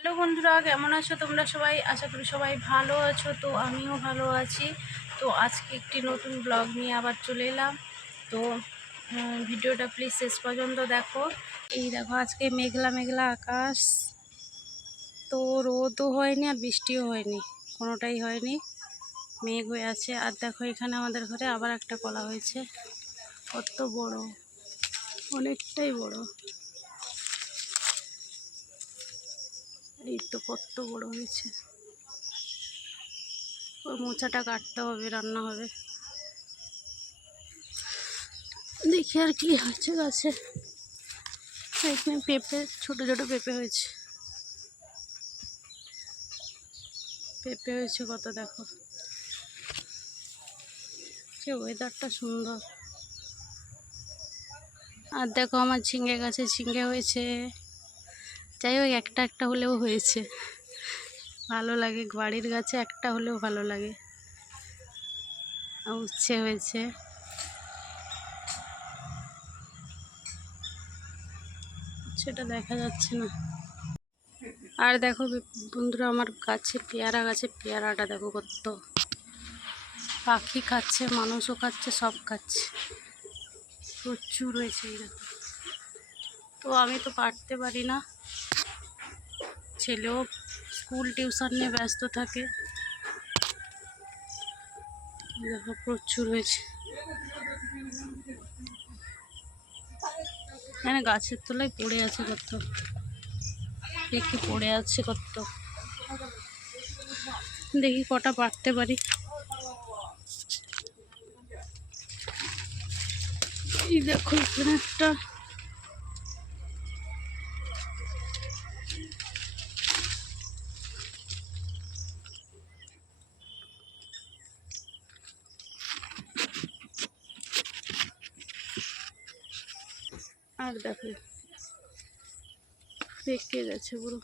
Hello বন্ধুরা, কেমন আছো তোমরা সবাই? আশা করি সবাই ভালো আছো। তো আমিও ভালো আছি। তো আজকে একটি নতুন ব্লগ নিয়ে আবার চলে এলাম। তো ভিডিওটা প্লিজ শেষ পর্যন্ত দেখো। এই দেখো, আজকে মেঘলা মেঘলা আকাশ, তো রোদও হয়নি আর বৃষ্টিও হয়নি, কোনোটাই হয়নি, মেঘ হয়ে আছে। আর দেখো, এখানে আমাদের ঘরে আবার একটা কলা হয়েছে, কত বড়, অনেকটাই বড়। এই তো কত বড় হয়েছে। ওই মোচাটা কাটতে হবে, রান্না হবে। দেখি আর কি হচ্ছে গাছে। এখানে পেঁপে, ছোট ছোট পেঁপে হয়েছে, পেঁপে হয়েছে কত, দেখো যে ওয়েদারটা সুন্দর। আর দেখো, আমার ঝিঙে গাছে ঝিঙে হয়েছে। যাই হোক, একটা একটা হলেও হয়েছে, ভালো লাগে। বাড়ির গাছে একটা হলেও ভালো লাগে। উচ্ছে হয়েছে, সেটা দেখা যাচ্ছে না। আর দেখো বন্ধুরা, আমার গাছে পেয়ারা গাছে পেয়ারাটা দেখো কত, পাখি খাচ্ছে, মানুষও খাচ্ছে, সব খাচ্ছে, প্রচুর হয়েছে। এই দেখো, তো আমি তো পারতে পারি না, ছেলেও স্কুল টিউশন নিয়ে ব্যস্ত থাকে। দেখো প্রচুর হয়েছে, এখানে গাছের তলায় পড়ে আছে কত, দেখি পড়ে আছে কত, দেখি কটা পারতে পারি। এই দেখো, এখানে একটা, আর দেখো পেকে গেছে পুরো।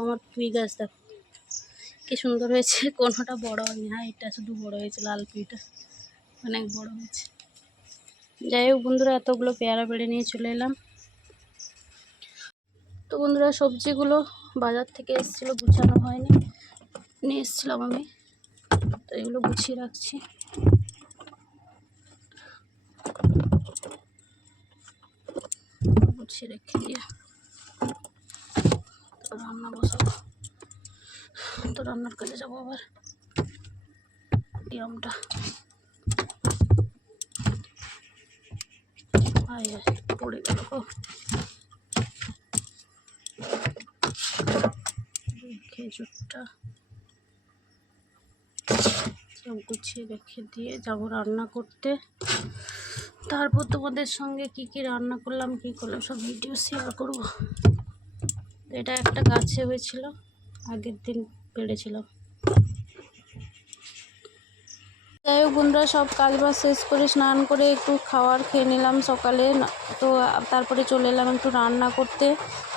আমার পুঁই গাছ দেখো কি সুন্দর হয়েছে, কোনোটা বড় হয়নি। হ্যাঁ, এটা শুধু বড় হয়েছে, লাল পুঁইটা অনেক বড় হয়েছে। যাই হোক বন্ধুরা, এতগুলো পেয়ারা পেড়ে নিয়ে চলে এলাম। তো বন্ধুরা, সবজিগুলো বাজার থেকে এসেছিলো, গুছানো হয়নি, নিয়ে এসেছিলাম আমি, তো এগুলো গুছিয়ে রাখছি। গুছিয়ে রেখে দিয়ে তো রান্না বসাবো, তো রান্নার কাজে যাবো আবার। আমটা পড়ে গেল, খেজুরটা সব গুছিয়ে রেখে দিয়ে যাবো রান্না করতে। তারপর তোমাদের সঙ্গে কি কি রান্না করলাম, কি করলাম সব ভিডিও শেয়ার করব। এটা একটা গাছে হয়েছিল, আগের দিন পেড়েছিলাম। যাই হোক বন্ধুরা, সব কাজবাজ শেষ করে স্নান করে একটু খাবার খেয়ে নিলাম সকালে। তো তারপরে চলে এলাম একটু রান্না করতে।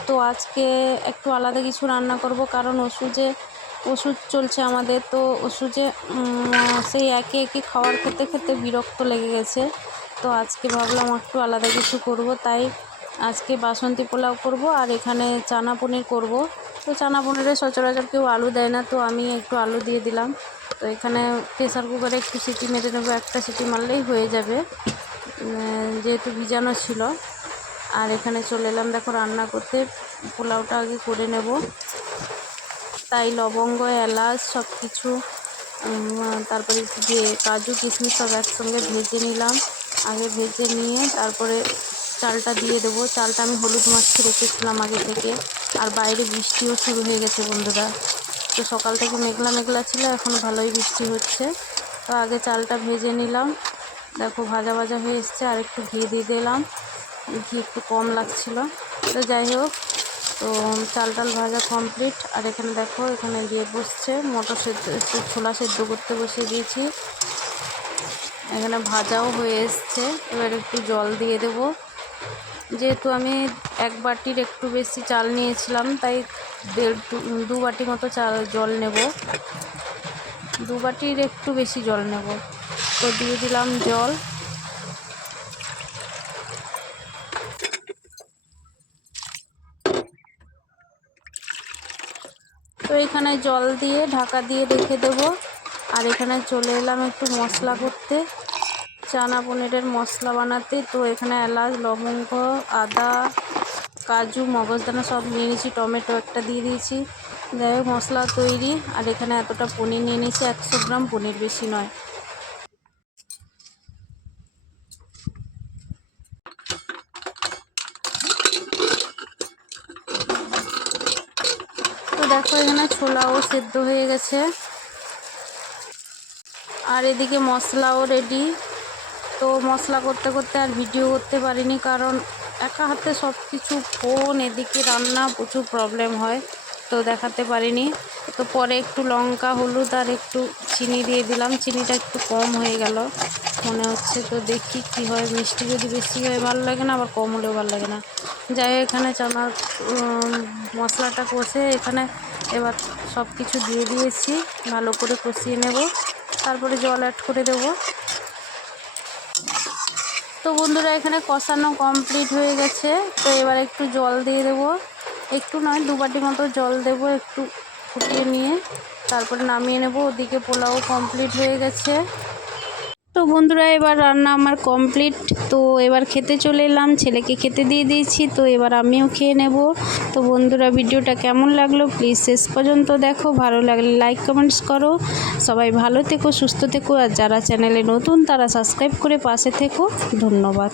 তো আজকে একটু আলাদা কিছু রান্না করব, কারণ ওষুধ চলছে আমাদের। তো ওষুধে সেই একই একই খাবার খেতে খেতে বিরক্ত লেগে গেছে। তো আজকে ভাবলাম একটু আলাদা কিছু করব, তাই আজকে বাসন্তী পোলাও করব, আর এখানে চানা পনির করব। তো চানা পনিরে সচরাচর কেউ আলু দেয় না, তো আমি একটু আলু দিয়ে দিলাম। তো এখানে প্রেসার কুকারে একটু সিটি মেরে নেবো, একটা সিটি মারলেই হয়ে যাবে, যেহেতু ভিজানো ছিল। আর এখানে চলে এলাম দেখো রান্না করতে, পোলাওটা আগে করে নেব। তাই লবঙ্গ, এলাচ সব কিছু, তারপরে যে কাজু কিশমিশ সব একসঙ্গে ভেজে নিলাম। আগে ভেজে নিয়ে তারপরে চালটা দিয়ে দেবো। চালটা আমি হলুদ মাখিয়ে রেখেছিলাম আগে থেকে। আর বাইরে বৃষ্টিও শুরু হয়ে গেছে বন্ধুরা, তো সকাল থেকে মেঘলা মেঘলা ছিল, এখন ভালোই বৃষ্টি হচ্ছে। তো আগে চালটা ভেজে নিলাম, দেখো ভাজা ভাজা হয়ে এসছে। আর একটু ঘি দিয়ে দিলাম, ঘি একটু কম লাগছিল। তো যাই হোক, তো চাল ভাজা কমপ্লিট। আর এখানে দেখো, এখানে দিয়ে বসছে মটর সেদ্ধ, ছোলা সেদ্ধ করতে বসিয়ে দিয়েছি। এখানে ভাজাও হয়ে এসছে। এবার একটু জল দিয়ে দেব। যেহেতু আমি 1 বাটির একটু বেশি চাল নিয়েছিলাম, তাই 2 বাটি মতো জল নেব। 2 বাটির একটু বেশি জল নেব। তো দিয়ে দিলাম জল। তো এখানে জল দিয়ে ঢাকা দিয়ে রেখে দেব। আর এখানে চলে এলাম একটু মশলা করতে, চানা পনিরের মশলা বানাতে। তো এখানে এলাচ, লবঙ্গ, আদা, কাজু, মগজদানা সব নিয়ে নিয়েছি, টমেটো একটা দিয়ে দিয়েছি। যাই হোক মশলা তৈরি। আর এখানে এতটা পনির নিয়ে নিয়েছি, 100 গ্রাম পনির, বেশি নয়। তো দেখো এখানে ছোলাও সেদ্ধ হয়ে গেছে। আর এদিকে মশলাও রেডি। তো মশলা করতে করতে আর ভিডিও করতে পারিনি, কারণ একা হাতে সব কিছু, ফোন, এদিকে রান্না, প্রচুর প্রবলেম হয়, তো দেখাতে পারিনি। তো পরে একটু লঙ্কা, হলুদ আর একটু চিনি দিয়ে দিলাম। চিনিটা একটু কম হয়ে গেল মনে হচ্ছে। তো দেখি কি হয়, মিষ্টি যদি বেশি হয় ভালো লাগে না, আবার কম হলেও ভালো লাগে না। যাই হোক এখানে চানার মশলাটা কষে এখানে এবার সব কিছু দিয়ে দিয়েছি, ভালো করে কষিয়ে নেব। তারপরে জল অ্যাড করে দেবো। তো বন্ধুরা এখানে কষানো কমপ্লিট হয়ে গেছে। তো এবার একটু জল দিয়ে দেবো, একটু নয় 2 বাটি মতো জল দেবো, একটু ফুটিয়ে নিয়ে তারপরে নামিয়ে নেব। ওদিকে পোলাও কমপ্লিট হয়ে গেছে। তো বন্ধুরা এবার রান্না আমার কমপ্লিট। তো এবার খেতে চলে এলাম, ছেলেকে খেতে দিয়ে দিয়েছি। তো এবার আমিও খেয়ে নেব। তো বন্ধুরা ভিডিওটা কেমন লাগলো প্লিজ শেষ পর্যন্ত দেখো, ভালো লাগলে লাইক কমেন্টস করো। সবাই ভালো থেকো, সুস্থ থেকো। আর যারা চ্যানেলে নতুন তারা সাবস্ক্রাইব করে পাশে থেকো। ধন্যবাদ।